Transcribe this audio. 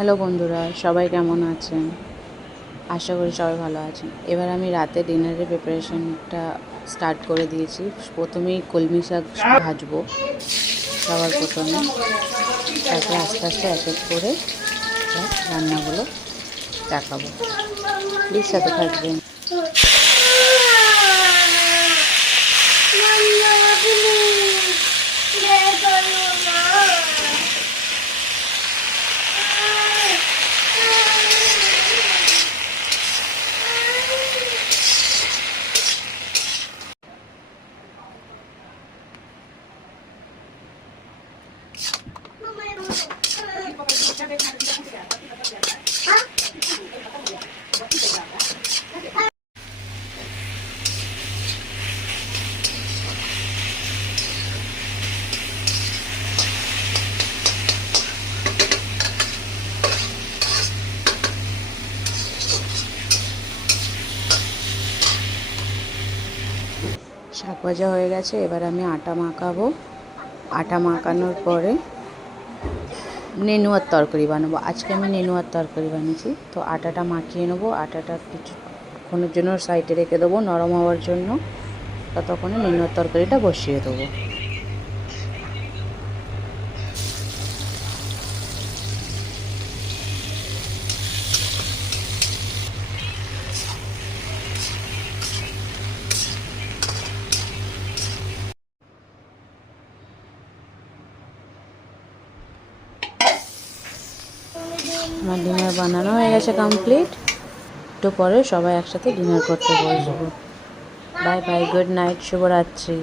Hello বন্ধুরা, সবাই কেমন আছেন? আশা করি সবাই ভালো আছেন। এবার আমি রাতে ডিনারের প্রিপারেশনটা স্টার্ট করে দিয়েছি। প্রথমেই কলমি শাক ভাজবো সবার প্রথমে, তারপরে আস্তে আস্তে এক এক করে সব রান্নাগুলো দেখাবো। প্লিজ সাথে থাকবেন। শাক ভাজা হয়ে গেছে, এবার আমি আটা মাখাবো। আটা মাখানোর পরে নেনুয়ার তরকারি বানাবো। আজকে আমি নেনুয়ার তরকারি বানিয়েছি, তো আটাটা মাখিয়ে নেবো। আটাটা কিছুক্ষণের জন্য সাইডে রেখে দেবো নরম হওয়ার জন্য। ততক্ষণে নেনুয়ার তরকারিটা বসিয়ে দেবো। আমার ডিনার বানানো হয়ে গেছে কমপ্লিট। একটু পরে সবাই একসাথে ডিনার করতে বসবো। বাই বাই, গুড নাইট, শুভরাত্রি।